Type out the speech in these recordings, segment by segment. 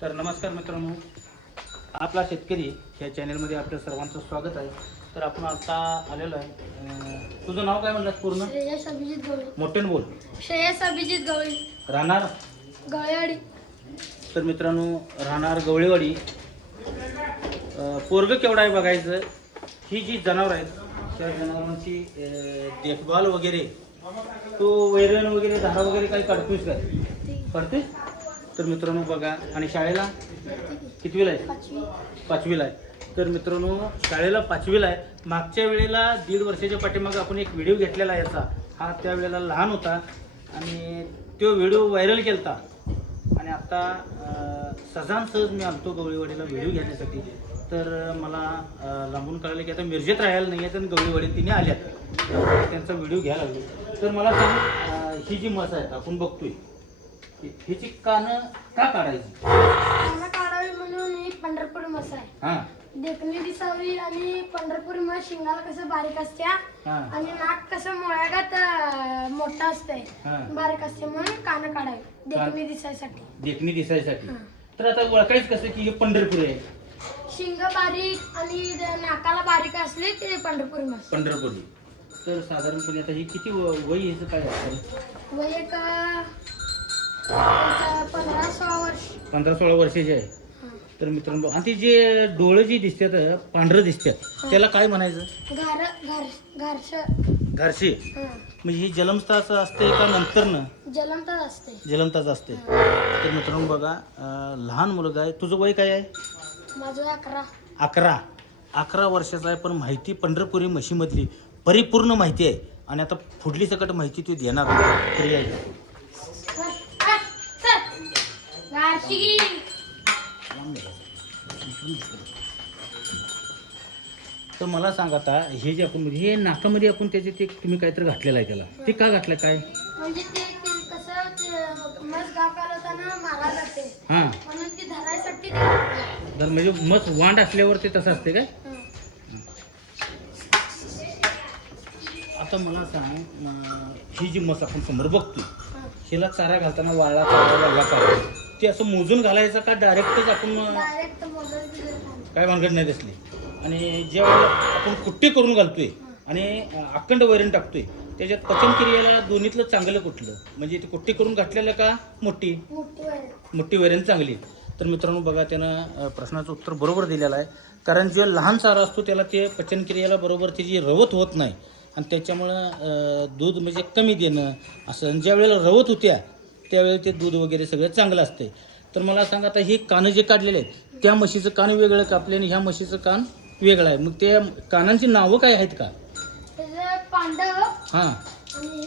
तर नमस्कार मित्रांनो, आपला शेतकरी ह्या चॅनलमध्ये आपल्या सर्वांचं स्वागत आहे. तर आपण आता आलेलो आहे. तुझं नाव काय म्हणलास पूर्ण? श्रेयस अभिजित गवळी. मोठ्यानं बोल. श्रेयस अभिजित गवळी, राहणार गवळेवाडी. तर मित्रांनो, राहणार गवळेवाडी. पोरग केवढा आहे बघायचं. ही जी जनावर आहेत त्या जनावरांची देखभाल वगैरे, तो वैरण वगैरे धारा वगैरे काही काढतोस काय? काढतोस? तर मित्रांनो बघा. आणि शाळेला कितवीला आहे? 5वीला आहे. तर मित्रांनो, शाळेला 5वीला आहे. मागच्या वेळेला 1.5 वर्षाच्या पाठीमागे आपण एक व्हिडिओ घेतलेला आहे याचा. हा त्यावेळेला लहान होता आणि तो व्हिडिओ व्हायरल केला. आणि आता सहज मी आलतो गवळीवाडीला व्हिडिओ घेण्यासाठी. तर मला लांबून कळलं की आता मिरजेत राहायला नाही आहे, तर गवळीवाडीत तिने आल्यात. त्यांचा व्हिडिओ घ्यायला लागलो. तर मला सांग, ही जी म्हस आहे आपण बघतोय, ह्याची कानं का काढायची? कानं काढावी म्हणून ही पंढरपूर म्हस आहे. हा, देखणी दिसावी आणि पंढरपूर म्हस शिंगाला कसं बारीक असत्या आणि नाक कसं मोळ्यागत मोठा असतंय, बारीक असते म्हणून कानं काढावी देखणी दिसायसाठी. देखणी दिसायसाठी. तर आता ओळखायचं कसं की हे पंढरपूर आहे? शिंग बारीक आणि नाकाला बारीक असले ते पंढरपूर म्हस. पंढरपुरी. तर साधारणपणे आता ही किती वय ह्याचं काय असतं? वय एक 15-16 वर्ष. 15-16 वर्षाची आहे. तर मित्रांनो, आणि ती जे डोळे जी दिसतात पांढरं दिसतात त्याला काय म्हणायचं? घारशी. म्हणजे ही जलमताच असते का नंतरनं? जलमताच असते. जलमताच असते. तर मित्रांनो बघा, लहान मुलगा आहे. तुझं वय काय आहे? माझं 11. 11 वर्षाचा आहे. पण माहिती पंढरपुरी म्हशीमधली परिपूर्ण माहिती आहे. आणि आता पुढली सकट माहिती तू देणार. तर या तर मला सांग आता, हे जे आपण हे नाकामध्ये आपण त्याचे ते तुम्ही काहीतरी घातलेलं आहे त्याला, ते का घातलं काय? म्हणजे ते कसं मस गाव कालवताना मारा जाते म्हणून ती धरायसाठी तर म्हणजे मस वांड असल्यावर ते तसं असते काय? आता मला सांग, ही जी मस आपण समोर बघतो हिला चारा घालताना वाळला चारा ते असं मोजून घालायचं का डायरेक्टच आपण? डायरेक्ट काय भानगड नाही दिसली. आणि ज्या वेळेला आपण कुट्टी करून घालतोय आणि अखंड वैरण टाकतोय, त्याच्यात पचनक्रियेला दोन्हीतलं चांगलं कुठलं? म्हणजे ती कुट्टी करून घातलेलं का मोठी वैरण चांगली? तर मित्रांनो बघा, त्यानं प्रश्नाचं उत्तर बरोबर दिलेलं आहे. कारण जो लहान चारा असतो त्याला ते पचनक्रियेला बरोबर त्याची रवत होत नाही आणि त्याच्यामुळं दूध म्हणजे कमी देणं असं. आणि ज्या वेळेला रवत होत्या त्यावेळेला ते दूध वगैरे सगळं चांगलं असते. तर मला सांगा, आता हे कानं जे काढलेले आहेत त्या म्हशीचं कान वेगळं कापले आणि ह्या म्हशीचं कान वेगळं आहे. मग त्या कानांची नावं काय आहेत का? पांडव हां, आणि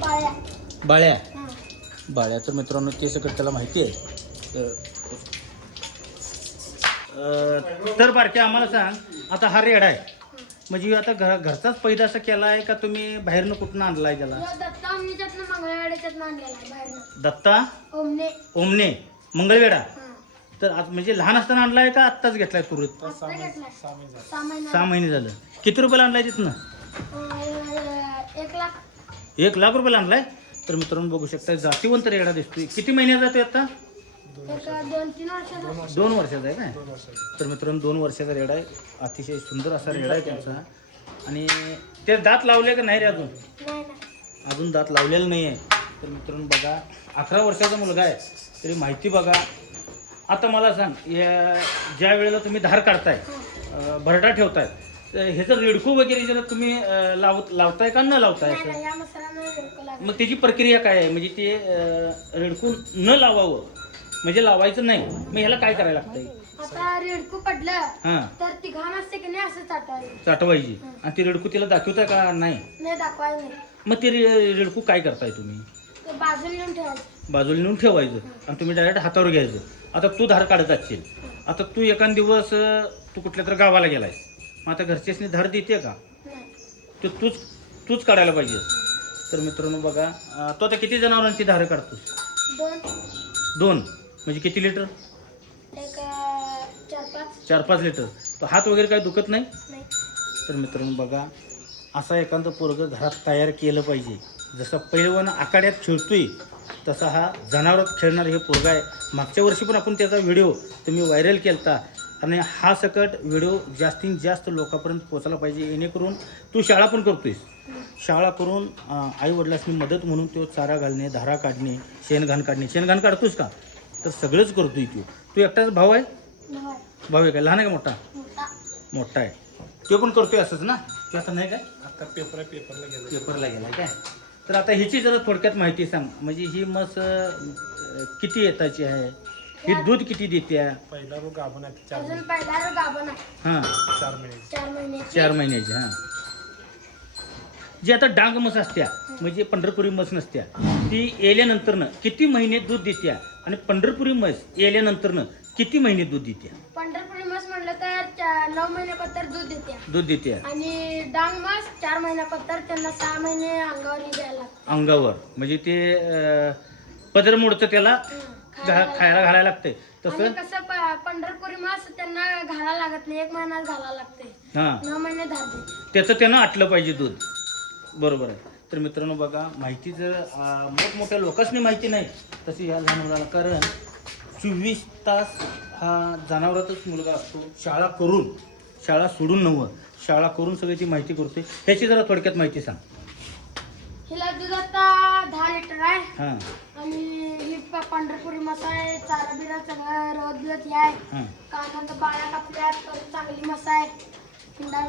बाळ्या. बाळ्या. तर मित्रांनो, ते सगळं त्याला माहिती आहे. तर बारक्या, आम्हाला सांग, आता हा रेडा आहे म्हणजे आता घरचाच पैदास केला आहे का तुम्ही बाहेरनं कुठून आणला आहे त्याला? दत्ता ओमने मंगळवेढा. तर आज म्हणजे लहान असताना आणलाय का आत्ताच घेतलाय? तुरंत 6 महिने झालं. किती रुपयाला आणलाय तिथनं? 1 लाख रुपयाला आणलाय. तर मित्रांनो बघू शकता, जातीवंत रेडा दिसतोय. किती महिन्याचा जातोय आता? 2 वर्षाचा आहे काय? तर मित्रांनो 2 वर्षाचा रेडा आहे. अतिशय सुंदर असा रेडा आहे त्यांचा. आणि ते दात लावले का नाही रे? अजून दात लावलेलं नाही आहे. तर मित्रांनो बघा, 11 वर्षाचा मुलगा आहे तरी माहिती बघा. आता मला सांग, ज्या वेळेला तुम्ही धार काढताय, भरडा ठेवताय, तर ह्याचं रेडकू वगैरे जर तुम्ही लावताय का न लावताय? मग त्याची प्रक्रिया काय आहे? म्हणजे ते रेडकू न लावावं म्हणजे लावायचं नाही, मग ह्याला काय करायला लागतंय? आता रेडकू पडलं तर ती घाण असते की नाही, असं चाटवायची. आणि ती रेडकू तिला दाखवताय का नाही? दाखवायचं नाही. मग ते रेडकू काय करताय तुम्ही? बाजूला नेऊन ठेवायचं आणि तुम्ही डायरेक्ट हातावर घ्यायचं. आता तू धार काढत असशील, आता तू एखाद दिवस तू कुठल्या तर गावाला गेलायस, मग आता घरच्यासनी धार देते का? तर तूच काढायला पाहिजे. तर मित्रांनो बघा, तो आता किती जनावरांची धार काढतोस? 2. म्हणजे किती लिटर? 4-5 लिटर. तो हात वगैरे काय दुखत नाही? तर मित्रांनो बघा, असा एखादं पोरगं घरात तयार केलं पाहिजे. जसा पैलवान आखाड्यात खेळतोय तसा हा जनावरात खेळणार हे पोरगा आहे. मागच्या वर्षी पण आपण त्याचा व्हिडिओ तुम्ही व्हायरल केलता आणि हा सकट व्हिडिओ जास्तीत जास्त लोकांपर्यंत पोहोचला पाहिजे. जेणेकरून तू शाळा पण करतोयस. शाळा करून आईवडिलांनी मदत म्हणून तो चारा घालणे, धारा काढणे, शेणघाण काढणे. शेणघाण काढतोस का? तर सगळंच करतोय तू एकटाच भाऊ आहे? भाऊ आहे काय? लहान आहे का मोठा? मोठा आहे. तो पण करतोय असंच ना? तू आता नाही काय? आता पेपरला गेलाय काय? तर आता ह्याची जरा थोडक्यात माहिती सांग. म्हणजे ही म्हस किती येताची आहे? ही दूध किती देते? पहिला रोग गाभण आहे अजून पहिला गाभण आहे. हां 4 महिन्याची. 4 महिन्याची. हां जी आता डांग म्हस असत्या म्हणजे पंढरपुरी म्हस नसत्या ती येल्यानंतरनं किती महिने दूध देत्या आणि पंढरपुरी म्हस येल्यानंतरनं किती महिने दूध देत्या? पंढरपुरी म्हस म्हणलं तर 9 महिन्यापत्तर दूध देते आणि डांग म्हस 4 महिन्यापत्तर त्यांना 6 महिने अंगावर द्यायला लागतं. अंगावर म्हणजे ते पदर मोडचं त्याला खायला घालायला लागतंय. तसं कसं पंढरपुरी म्हस त्यांना घालायला लागत नाही. 1 महिना घालायला लागते. हां 9 महिने धारते. त्याचं त्यानं आटलं पाहिजे दूध. बरोबर आहे. तर मित्रांनो बघा, माहिती जर मोठमोठ्या लोकांनी माहिती नाही तशी या लहान मुलाला, कारण 24 तास हा जनावरातच मुलगा असतो. शाळा सोडून नव्हतं, शाळा करून सगळी ती माहिती करते. ह्याची जरा थोडक्यात माहिती सांग. हिला दूध आता 10 लिटर आहे. हां आणि ही पंढरपुरी म्हस आहे. चारा बिरा सगळं रोज दिवस आहे. हां कानात बाळा कापल्यात तर चांगली म्हस आहे. हिंडा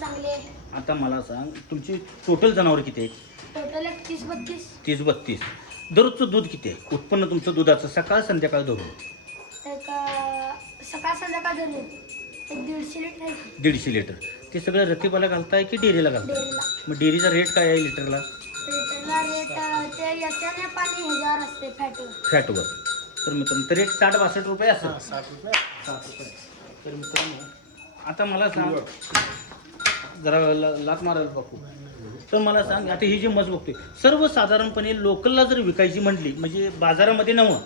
चांगली आहे. आता मला सांग, तुमची टोटल जनावर किती आहेत? टोटल 30-32. 30-32. दररोजचं दूध किती आहे उत्पन्न तुमचं दुधाचं, सकाळ संध्याकाळ धरून? एक सकाळ संध्याकाळ धरून 150 लिटर आहे. 150 लिटर. ते सगळं रतीबाला घालताय की डेअरीला घालताय? डेअरीला. मग डेअरीचा रेट काय आहे लिटरला? लिटरला रेट ते याच्याने पाणी ह्याच्यावर असते फॅटवर. तर मित्रांनो तरी एक 60-62 रुपये असेल. 60 रुपये. 60 रुपये. तर मित्रांनो आता मला सांग, जरा लात मारायला बापू. तर मला सांग, आता ही जी म्हस बघतोय सर्वसाधारणपणे लोकलला जर विकायची म्हटली, म्हणजे बाजारामध्ये नवं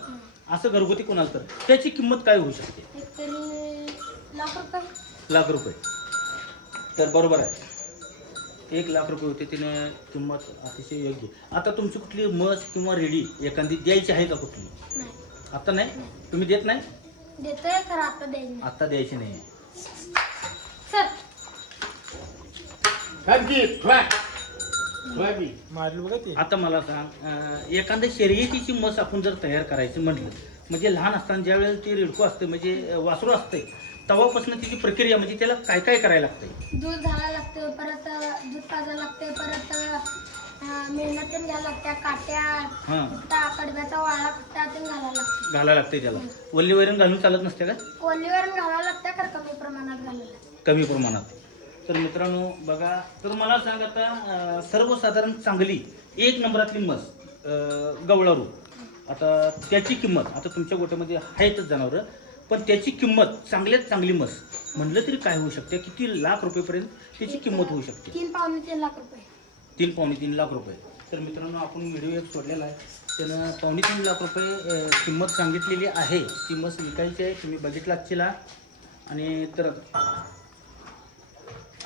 असं घरगुती कोणाला, तर त्याची किंमत काय होऊ शकते? तरी लाख रुपये. तर बरोबर आहे, 1 लाख रुपये होते. तिने किंमत अतिशय योग्य. आता तुमची कुठली म्हस किंवा रेडी एखादी द्यायची आहे का कुठली? नाही. आता नाही? तुम्ही देत नाही? देतोय खरं आता द्यायची. आता द्यायची नाही. सर मारली बघा ती. आता मला सांग, एखाद्या शर्यतीची म्हस आपण जर तयार करायची म्हटलं, म्हणजे लहान असताना ज्या वेळेला ती रेडको असते, म्हणजे वासरू असते, तेव्हापासून तिची प्रक्रिया म्हणजे त्याला काय काय करायला लागतंय? दूध घालायला लागतं, परत दूध पाजायला लागते, परत मेहनतीन घ्यायला लागत्या, काट्या, हां कडब्याचा वाळा त्यातून घालायला लागतंय त्याला. वल्ली वैरण घालून चालत नसते का? कोल्लीवर घालायला लागत्या, खरं कमी प्रमाणात घालायला. कमी प्रमाणात. तर मित्रांनो बघा, तर मला सांग आता सर्वसाधारण चांगली 1 नंबरातली म्हस गवळारू, आता त्याची किंमत, आता तुमच्या गोट्यामध्ये आहेतच जनावरं, पण त्याची किंमत चांगल्यात चांगली म्हस म्हणलं तरी काय होऊ शकते? किती लाख रुपयेपर्यंत त्याची किंमत होऊ शकते? 3-3.5 लाख रुपये. 3-3.5 लाख रुपये. तर मित्रांनो आपण व्हिडिओ एक सोडलेला आहे, त्यानं 3.5 लाख रुपये किंमत सांगितलेली आहे. ती म्हस विकायची आहे, तुम्ही बघितला असशीला. आणि तर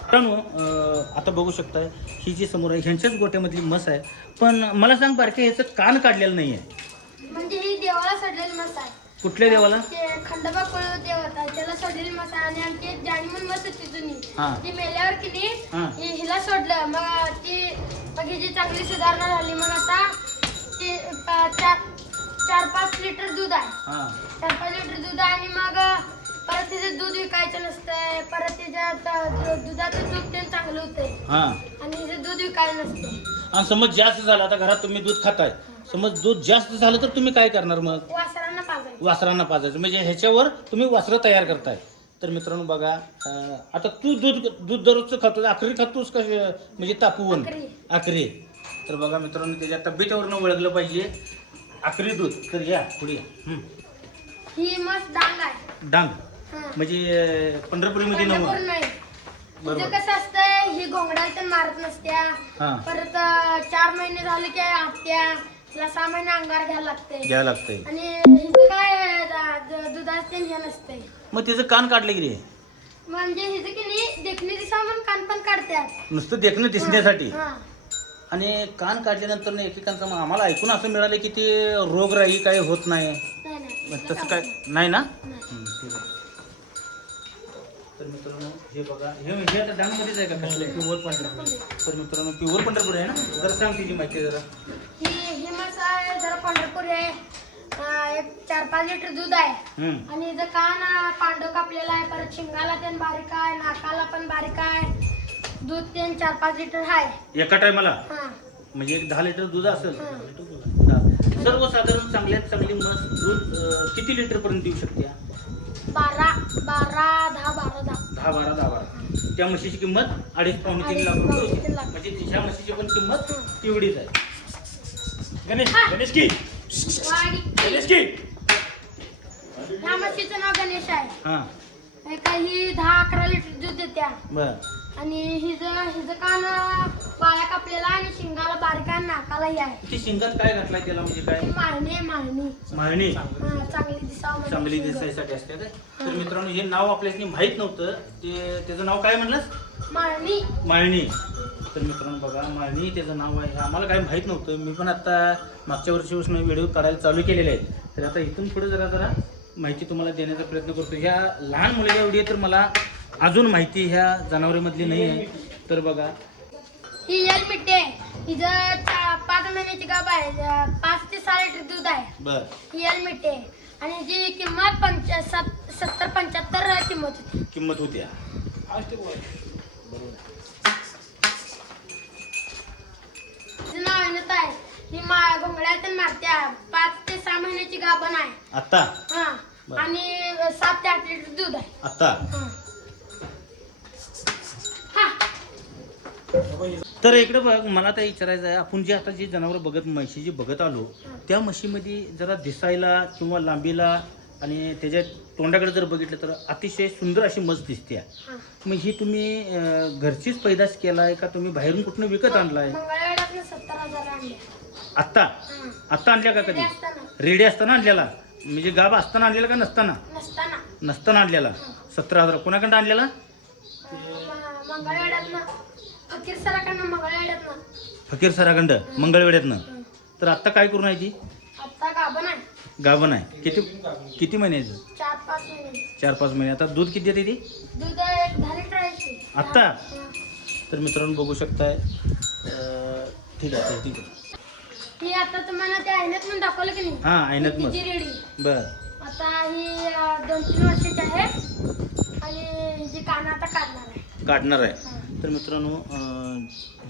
आता बघू शकताय, ही जी समोर आहे ह्यांच्याच गोट्यामधली म्हस आहे. पण मला सांग बारके, ह्याचं कान काढलेलं नाही आहे. म्हणजे ही देवाला सोडलेली म्हस आहे. कुठल्या देवाला? ते खंडोबा कुळ देव होता, त्याला सोडलेली म्हस आहे. आणि आमची जाणी म्हणून म्हस होती जुनी, हां ती मेल्यावर की हां नाही हिला सोडलं. मग हिची चांगली सुधारणा झाली. मग आता ती 4-5 लिटर दूध आहे. हां 4-5 लिटर दूध आहे. आणि मग परत तिचं दूध विकायचं नसतंय. परत तिच्या दुधाचं दूध ते चांगलं होतंय. हां आणि हिचं दूध विकायचं नसतंय. आणि समज जास्त झालं, आता घरात तुम्ही दूध खाताय, समज दूध जास्त झालं तर तुम्ही काय करणार? मग वासरांना पाजायचं. म्हणजे ह्याच्यावर तुम्ही वासरं तयार करताय. तर मित्रांनो बघा, आता तू दूध दररोजचं खातोस, आखरी खातोस का म्हणजे तापवून? आखरी. तर बघा मित्रांनो, त्याच्या तब्येतीवरनं ओळखलं पाहिजे आखरी दूध. तर या पुढे. ही मस्त डांग आहे. डांग म्हणजे पंढरपुरीमध्ये नव्हतं. म्हणजे कसं असतंय, ही घोंगड्याला तर मारत नसत्या. परत 4 महिने झाले की आत्या, तिला 6 महिने अंगार घ्यायला लागते. आणि हिचं काय दुधाचे हे नसतंय. मग तिचं कान काढलं की रे? म्हणजे हिचं की नाही देखणी दिसा म्हणून कान पण काढतात. नुसतं देखणं दिसण्यासाठी. आणि कान काढल्यानंतर ना एकेकांचं आम्हाला ऐकून असं मिळालं की ते रोगराई काही होत नाही. नाही तसं काय नाही ना? नाही. ठीक आहे. तर मित्रांनो हे बघा हे आता डांगमध्येच आहे का कसलं प्युअर पंढरपूर? तर मित्रांनो प्युअर पंढरपूर आहे ना? जरा सांग तिची माहिती जरा. ही म्हस आहे जरा पंढरपूर आहे. एक 4-5 लिटर दूध आहे आणि इथं कान पांडव कापलेला आहे. परत शिंगाला पण बारीक आहे, नाकाला पण बारीक आहे. दूध ते 4-5 लिटर आहे एका टायमाला. हा. म्हणजे एक 10 लिटर दूध असेल. हा. सर्वसाधारण चांगल्यात चांगली म्हस दूध किती लिटर पर्यंत देऊ शकते? 10-12. त्या म्हशीची किंमत 2.5-3 लाख रुपये होती. म्हणजे तिच्या म्हशीची पण किंमत तेवढीच आहे. गणेश की ह्या म्हशीचं नाव गणेश आहे. हा ही 10-11 लिटर दूध देत्या. बर. आणि हिचं कान पाया कापलेला आणि शिंगाला बारीक आहे, नाकालाही आहे. ती शिंगात काय घातलाय त्याला? म्हणजे काय? माळणी चांगली दिसायसाठी असते काय? तर मित्रांनो हे नाव आपल्याला माहित नव्हतं. त्याचं नाव काय म्हणलंस? माळणी. तर मित्रांनो बघा माळणी त्याचं नाव आहे. आम्हाला काय माहित नव्हतं. मी पण आता मागच्या वर्षीपासून व्हिडिओ काढायला चालू केलेले आहेत. तर आता इथून पुढे जरा माहिती तुम्हाला देण्याचा प्रयत्न करतो. ह्या लहान मुलाच्या एवढी तर मला अजून माहिती ह्या जनावरांमधली नाही आहे. तर बघा ही यल मिट्टी आहे. हिचं 5 महिन्याची गाभ आहे. 5 ते 6 लिटर दूध आहे. बर. ही यल मिट्टी आहे आणि जी किंमत 70-75 किंमत होती. हिचं नाव अनिता आहे. ही घोंगड्यात मारत्या. 5 ते 6 महिन्याची गाभण आहे आता. हा. आणि 7 ते 8 लिटर दूध आहे आता. हा. तर इकडे बघ मला आता विचारायचं आहे, आपण जे आता जी जनावर म्हशी जी बघत आलो त्या म्हशीमध्ये जरा दिसायला किंवा लांबीला आणि त्याच्या तोंडाकडे जर बघितलं तर अतिशय सुंदर अशी म्हस दिसते. मग ही तुम्ही घरचीच पैदास केलाय का तुम्ही बाहेरून कुठनं विकत आणलाय? मंगळवेढ्यातनं 70,000 आणले. आत्ता आणल्या का? कधी रेडी असताना आणलेला? म्हणजे गाभ असताना आणलेला का नसताना आणलेला? 17,000. कोणाकडं आणलेला? फकीर सराखंड मंगळवेड्यातनं. तर आत्ता काय करून आहे ती? गाभण आहे. किती महिन्याचं? 4-5 महिने. आता दूध किती देते ती? दूध 10 लिटर आहे आत्ता. तर मित्रांनो बघू शकताय. ठीक आहे. ही आता तुम्हाला त्या आयनात म्हणून दाखवलं की नाही? हा आयनात मग. बर. आता ही 2-3 वर्षाची आहे आणि जी कान आता काढणार आहे. तर मित्रांनो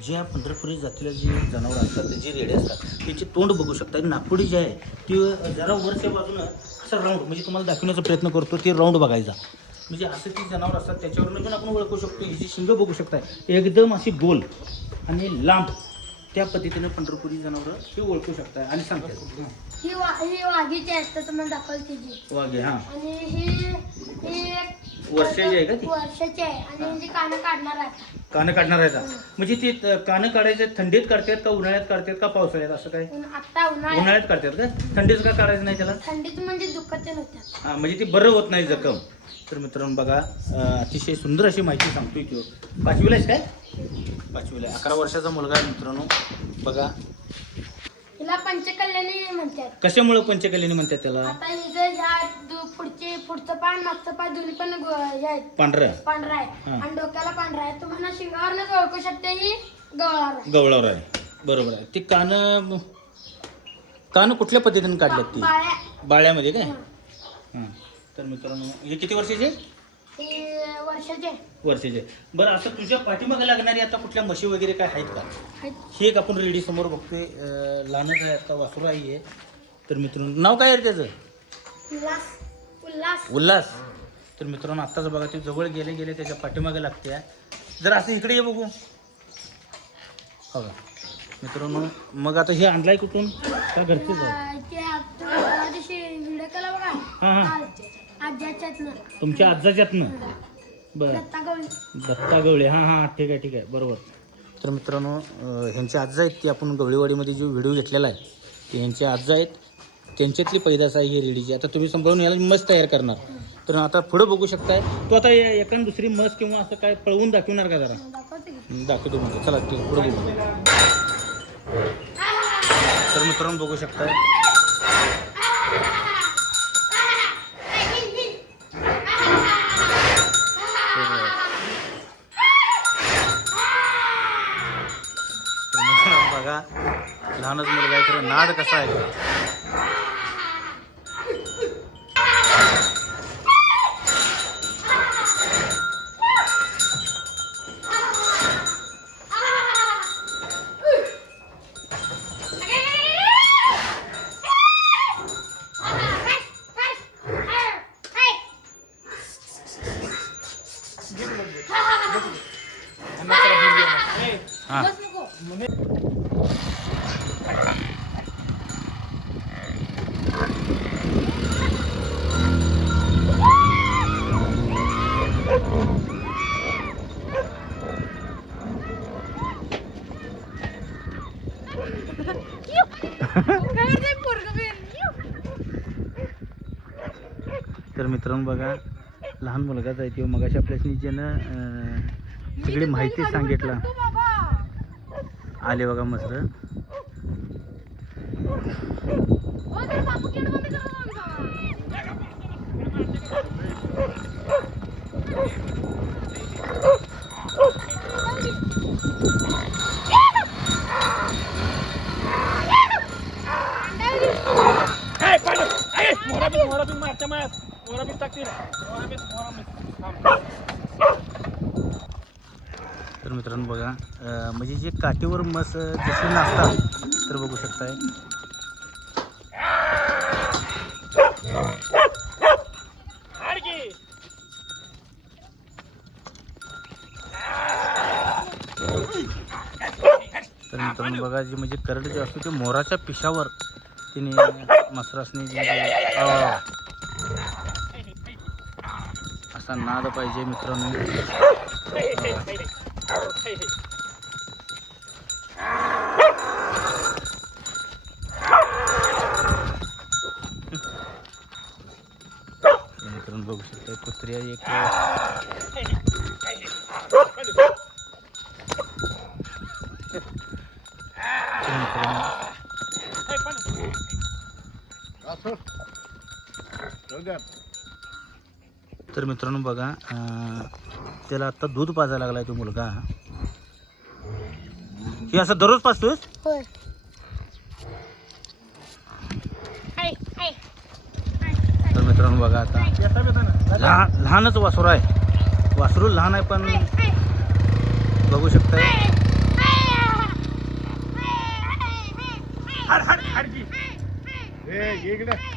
ज्या पंढरपुरी जातीला जी जनावर असतात जे रेडे असतात त्याचे तोंड बघू शकता. नागपुडी जी आहे ती जरा वरच्या बाजूनं असं राऊंड म्हणजे तुम्हाला दाखवण्याचा प्रयत्न करतो. ते राऊंड बघायचा म्हणजे असं ती जनावर असतात त्याच्यावरून पण आपण ओळखू शकतो. हिची शिंग बघू शकता एकदम अशी गोल आणि लांब. त्या पद्धतीने पंढरपुरी जनावर हे ओळखू शकता आणि सांगतात. ही वाघीची आहे तर तुम्हाला दाखवली तिची वाघे. हा. आणि ही वर्षाची आहे का ती? वर्षाची आहे आणि जी कान काढणार आहे. कानं काढणार आहेत. म्हणजे ती कानं काढायचे थंडीत काढतात का उन्हाळ्यात काढतात का पावसाळ्यात? असं काय? आता उन्हाळ्यात काढतात का? थंडीच का काढायचं नाही त्याला? थंडीत म्हणजे दुखत नव्हत्या. हा म्हणजे ती बरं होत नाही जखम. तर मित्रांनो बघा अतिशय सुंदर अशी माहिती सांगतोय तो. 5वीला आहेस काय? 5वीला. 11 वर्षाचा मुलगा आहे मित्रांनो. बघा हिला पंचकल्याणी म्हणतात. कशामुळे पंचकल्याणी म्हणतात त्याला? आता हिचं ह्या पुढचं पान मागचं पान दोन्ही पण पांढरा आहे आणि डोक्याला पांढरा आहे. तुम्हाला शिंगावरच ओळखू शकते ही गवळावर आहे. बरोबर आहे. ती कान कुठल्या पद्धतीने काढल्यात? ती बाळ्यामध्ये काय? हां. तर मित्रांनो हे किती वर्षाचे? वर्षाचे. बरं असं तुझ्या पाठीमागे लागणारी आता कुठल्या म्हशी वगैरे काय आहेत का? ही एक आपण रेडी समोर बघतोय. लहानच आहे आता वासुरा आहे. तर मित्रांनो नाव काय आहे त्याचं? उल्हास. तर मित्रांनो आत्ताच बघा ते जवळ गेले त्याच्या पाठीमागे लागते. जर असं इकडे ये बघू. हो मित्रांनो मग आता हे आणलाय कुठून का घरचेच आहे? तुमच्या आजाच्यातनं. बरं. दत्ता गवळे. हां ठीक आहे बरोबर. तर मित्रांनो ह्यांचे आजा आहेत ती आपण गवळीवाडीमध्ये जो व्हिडिओ घेतलेला आहे ते ह्यांचे आजा आहेत. त्यांच्यातली पैदास आहे ही रेडीची. आता तुम्ही सांभाळून याला मस तयार करणार. तर आता पुढे बघू शकताय. तो आता एखाद दुसरी मस किंवा असं काय पळवून दाखवणार का? जरा दाखवतो म्हणजे. चला पुढे बघू. तर मित्रांनो बघू शकता बघा लहानच मुलगा आहे तर नाद कसा आहे हा तर मित्रांनो बघा लहान मुलगाच आहे तो मगाशी आपल्याशी ज्यानं सगळी माहिती सांगितलं आले बघा मस्त तर मित्रांनो बघा म्हणजे जे काठीवर मस जसे नाचतात तर बघू शकताय तर मित्रांनो बघा जे म्हणजे करड जे असतो ते मोराच्या पिशावर तिने मसरासने जे असा नाद पाहिजे मित्रांनो मित्रांनो बघू शकता कुत्र्या एक तर मित्रांनो बघा त्याला आता दूध पाजायला लागलाय तो मुलगा हे असं दररोज पाजतोस होय तर मित्रांनो बघा आता लहानच वासरू आहे वासरू लहान आहे पण बघू शकताय इकडे